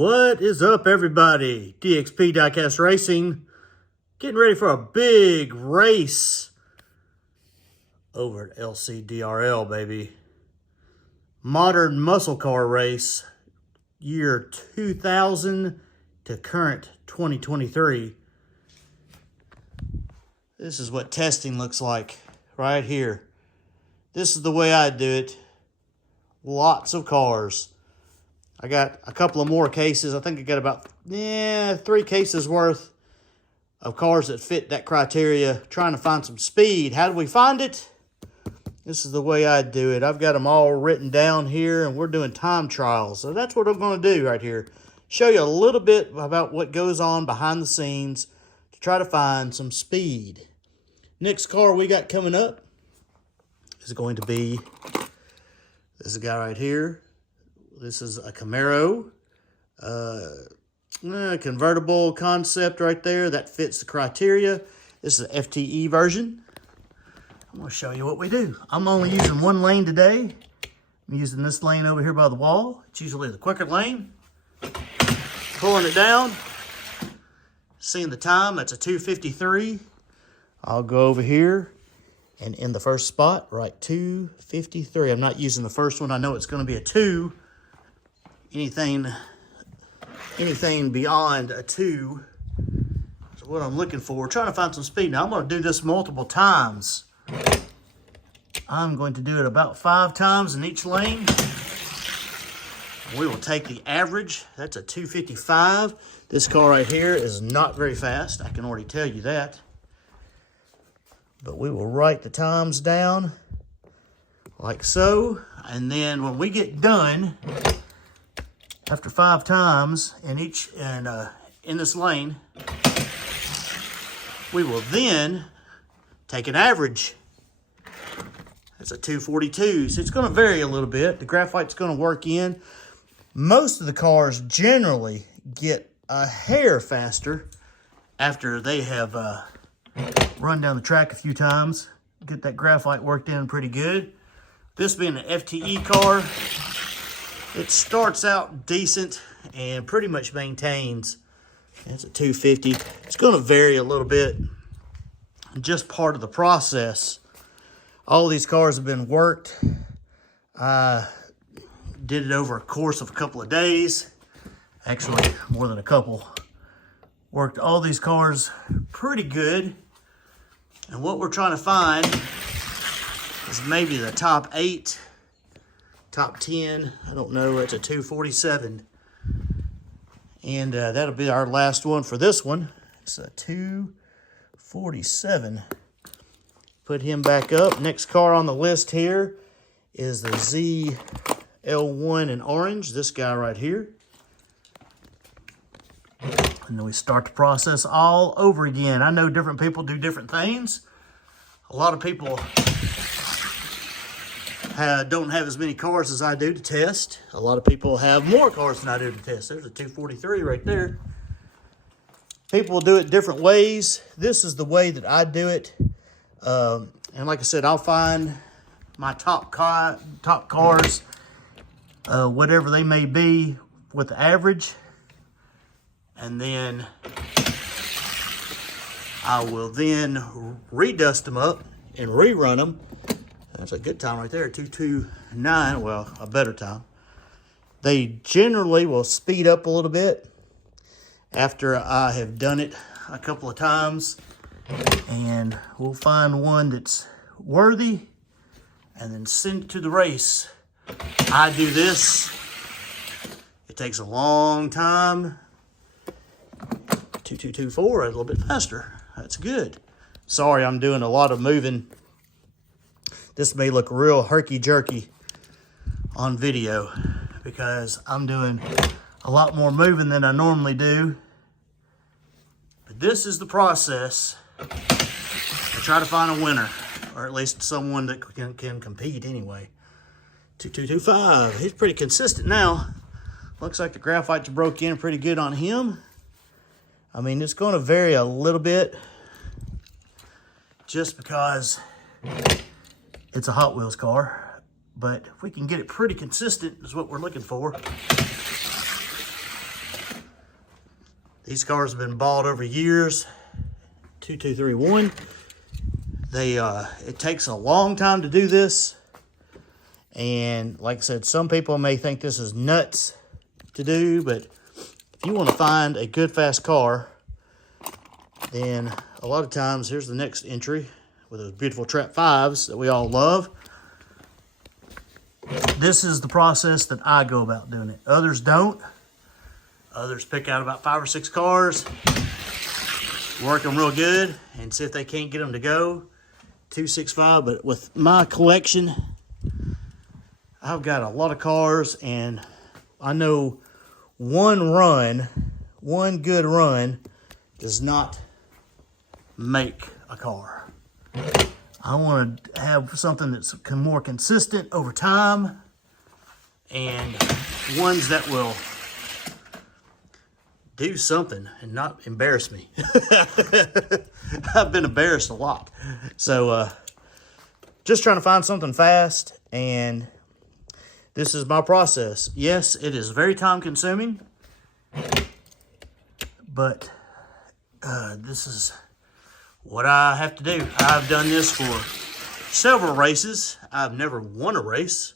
What is up, everybody? DXP Diecast Racing, getting ready for a big race over at LCDRL, baby. Modern muscle car race, year 2000 to current 2023. This is what testing looks like right here. This is the way I do it. Lots of cars. I got a couple of more cases. I think I got about 3 cases worth of cars that fit that criteria, trying to find some speed. How do we find it? This is the way I do it. I've got them all written down here, and we're doing time trials. So that's what I'm going to do right here. Show you a little bit about what goes on behind the scenes to try to find some speed. Next car we got coming up is going to be this guy right here. This is a Camaro, convertible concept right there. That fits the criteria. This is an FTE version. I'm going to show you what we do. I'm only using one lane today. I'm using this lane over here by the wall. It's usually the quicker lane. Pulling it down. Seeing the time, that's a 2:53. I'll go over here and in the first spot, write 2:53. I'm not using the first one. I know it's going to be a 2. Anything beyond a 2 is what I'm looking for. Trying to find some speed. Now, I'm going to do this multiple times. I'm going to do it about 5 times in each lane. We will take the average. That's a 2:55. This car right here is not very fast. I can already tell you that. But we will write the times down like so. And then when we get done, after 5 times in each in this lane, we will then take an average. That's a 2:42. So it's going to vary a little bit. The graphite's going to work in. Most of the cars generally get a hair faster after they have run down the track a few times. Get that graphite worked in pretty good. This being an FTE car, it starts out decent and pretty much maintains. It's a 250. It's going to vary a little bit. Just part of the process. All these cars have been worked. I did it over a course of a couple of days. Actually, more than a couple. Worked all these cars pretty good. And what we're trying to find is maybe the top 8. Top 10, I don't know, it's a 247. And that'll be our last one for this one. It's a 247. Put him back up. Next car on the list here is the ZL1 in orange, this guy right here. And then we start the process all over again. I know different people do different things. A lot of people don't have as many cars as I do to test. A lot of people have more cars than I do to test. There's a 243 right there. People will do it different ways. This is the way that I do it. And like I said, I'll find my top cars, whatever they may be, with the average. And then I will then redust them up and rerun them. That's a good time right there, 2:29, well, a better time. They generally will speed up a little bit after I have done it a couple of times. And we'll find one that's worthy and then send it to the race. I do this. It takes a long time. 2:24, a little bit faster. That's good. Sorry, I'm doing a lot of moving. This may look real herky-jerky on video because I'm doing a lot more moving than I normally do. But this is the process to try to find a winner, or at least someone that can compete anyway. 2:25, he's pretty consistent now. Looks like the graphite's broke in pretty good on him. I mean, it's going to vary a little bit just because it's a Hot Wheels car, but if we can get it pretty consistent is what we're looking for. These cars have been bought over years. 2231. It takes a long time to do this. And like I said, some people may think this is nuts to do, but if you want to find a good fast car, then a lot of times, here's the next entry with those beautiful Trap 5s that we all love. This is the process that I go about doing it. Others don't. Others pick out about 5 or 6 cars, work them real good, and see if they can't get them to go 265. But with my collection, I've got a lot of cars, and I know one good run does not make a car. I want to have something that's more consistent over time, and ones that will do something and not embarrass me. I've been embarrassed a lot. So just trying to find something fast, and this is my process. Yes, it is very time consuming, but this is what I have to do. I've done this for several races. I've never won a race,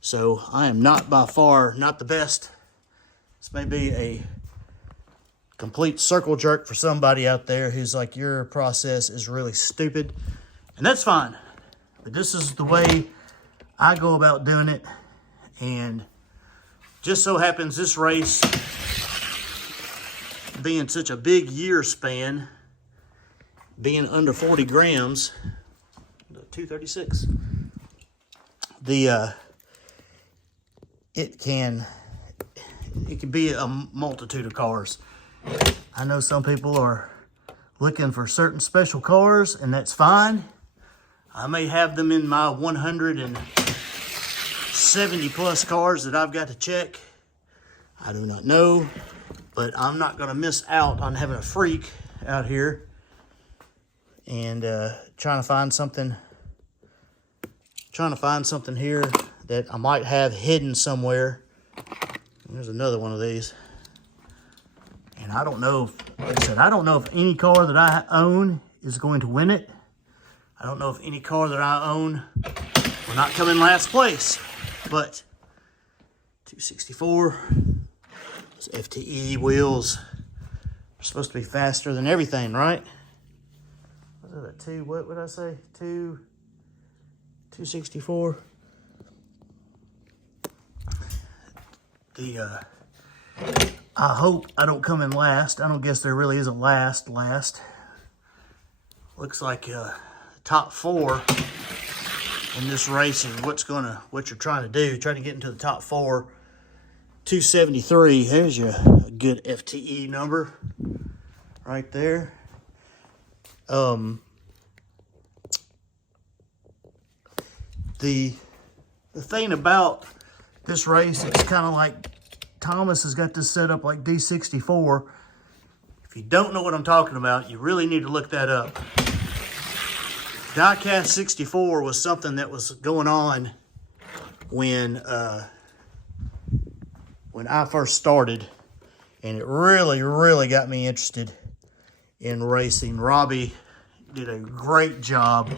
so I am not by far not the best. This may be a complete circle jerk for somebody out there who's like, your process is really stupid, and that's fine. But this is the way I go about doing it, and just so happens this race being such a big year span, being under 40 grams, 236, it can be a multitude of cars. I know some people are looking for certain special cars, and that's fine. I may have them in my 170 plus cars that I've got to check. I do not know, but I'm not going to miss out on having a freak out here and trying to find something here that I might have hidden somewhere. There's another one of these. And I don't know, like I said, I don't know if any car that I own is going to win it. I don't know if any car that I own will not come in last place. But 264, those FTE wheels are supposed to be faster than everything, right? What would I say? 264. I hope I don't come in last. I don't guess there really is a last. Looks like top 4 in this race is what you're trying to do. Trying to get into the top 4. 273. There's your good FTE number right there. The thing about this race, it's kind of like Thomas has got this set up like D64. If you don't know what I'm talking about, you really need to look that up. Diecast 64 was something that was going on when I first started, and it really got me interested in racing. Robbie did a great job,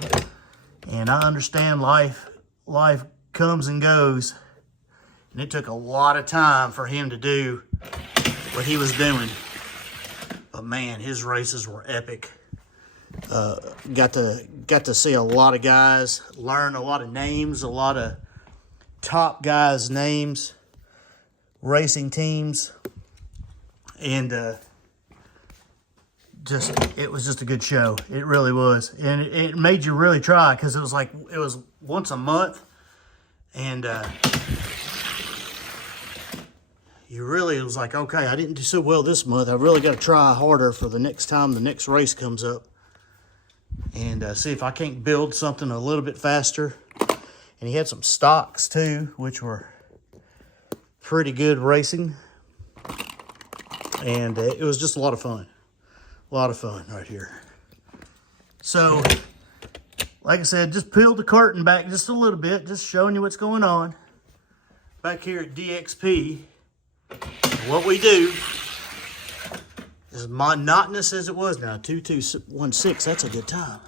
and I understand life comes and goes, and it took a lot of time for him to do what he was doing. But man, his races were epic. Got to see a lot of guys, learn a lot of names, a lot of top guys' names, racing teams, and it was just a good show. It really was, and it made you really try, because it was once a month, and it was like, okay, I didn't do so well this month. I really got to try harder for the next time the next race comes up, and see if I can't build something a little bit faster. And he had some stocks too, which were pretty good racing, and it was just a lot of fun. A lot of fun right here. So, like I said, just peeled the curtain back just a little bit, just showing you what's going on. Back here at DXP, what we do as monotonous as it was. Now, 2216, that's a good time.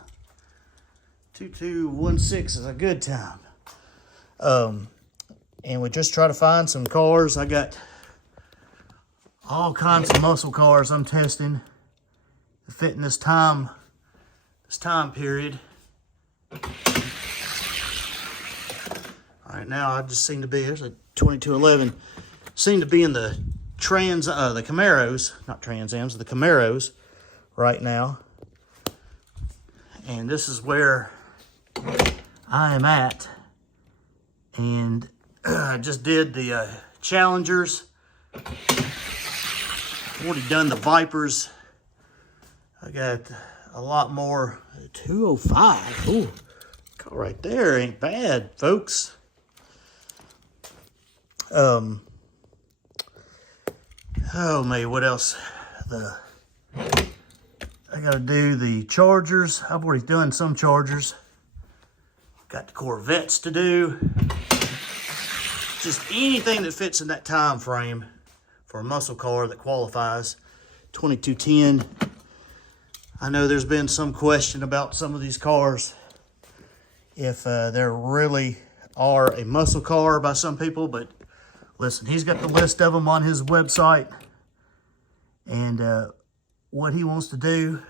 2216 is a good time. And we just try to find some cars. I got all kinds of muscle cars I'm testing to fit in this time period. All right, now I just seem to be, there's a 2211, seem to be in the the Camaros, not Trans Ams, the Camaros right now. And this is where I am at. And I just did the Challengers. I've already done the Vipers. I got a lot more. 205. Ooh, car right there ain't bad, folks. Oh man, what else? I gotta do the Chargers. I've already done some Chargers. Got the Corvettes to do. Just anything that fits in that time frame for a muscle car that qualifies. 2210. I know there's been some question about some of these cars, if they really are a muscle car by some people, but listen, he's got the list of them on his website and what he wants to do,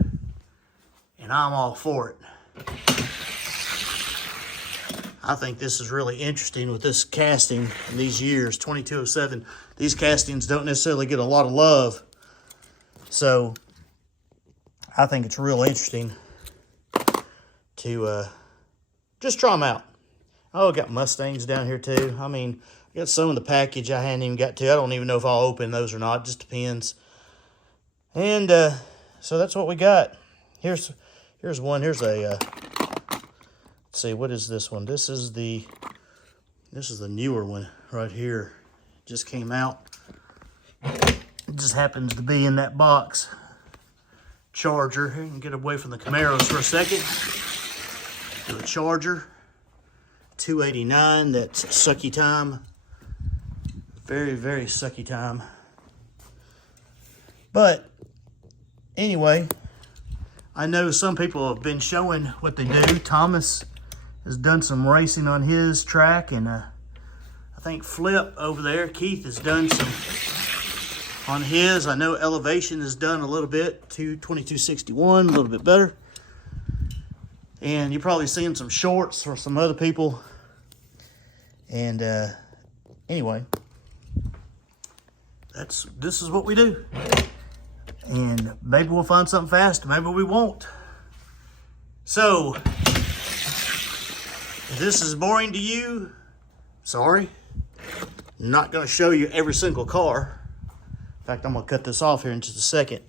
and I'm all for it. I think this is really interesting with this casting in these years, 2207. These castings don't necessarily get a lot of love, so I think it's real interesting to just try them out. Oh, I got Mustangs down here too. I mean, I got some of the package I hadn't even got to. I don't even know if I'll open those or not. It just depends. And so that's what we got. Here's one. Here's a let's see, what is this one? This is the newer one right here. Just came out. It just happens to be in that box. Charger. Here, you can get away from the Camaros for a second. Do a Charger. 289. That's sucky time. Very, very sucky time. But anyway, I know some people have been showing what they do. Thomas has done some racing on his track, and I think Flip over there, Keith, has done some on his. I know Elevation has done a little bit, 2261, a little bit better. And you're probably seeing some shorts from some other people. And anyway, this is what we do. And maybe we'll find something fast, maybe we won't. So, if this is boring to you, sorry. I'm not going to show you every single car. In fact, I'm going to cut this off here in just a second,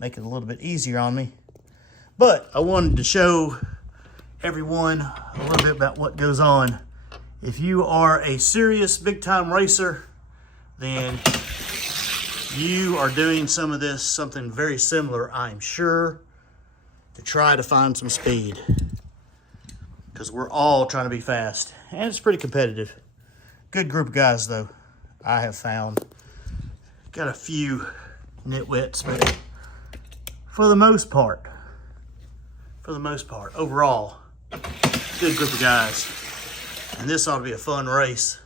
make it a little bit easier on me. But I wanted to show everyone a little bit about what goes on. If you are a serious big-time racer, then you are doing some of this, something very similar, I'm sure, to try to find some speed. Because we're all trying to be fast. And it's pretty competitive. Good group of guys, though, I have found. Got a few nitwits, but for the most part, overall, good group of guys. And this ought to be a fun race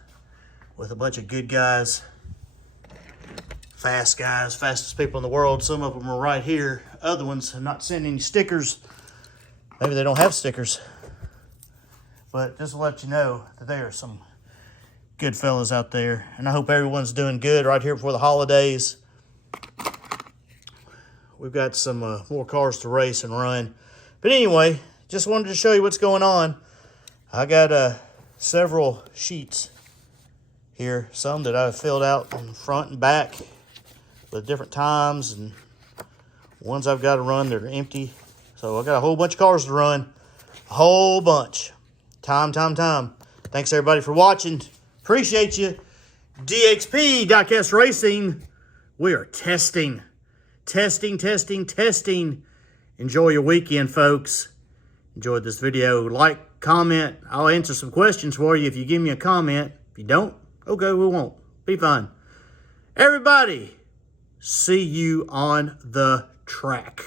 with a bunch of good guys, fastest people in the world. Some of them are right here. Other ones have not sent any stickers. Maybe they don't have stickers. But just to let you know that there are some good fellas out there. And I hope everyone's doing good right here before the holidays. We've got some more cars to race and run. But anyway, just wanted to show you what's going on. I got several sheets here. Some that I've filled out on the front and back with different times. And ones I've got to run that are empty. So I got a whole bunch of cars to run. A whole bunch. Time. Thanks everybody for watching. Appreciate you. DXP, Diecast Racing. We are testing. Enjoy your weekend, folks. Enjoyed this video. Like, comment. I'll answer some questions for you if you give me a comment. If you don't, okay, we won't. Be fine. Everybody, see you on the track.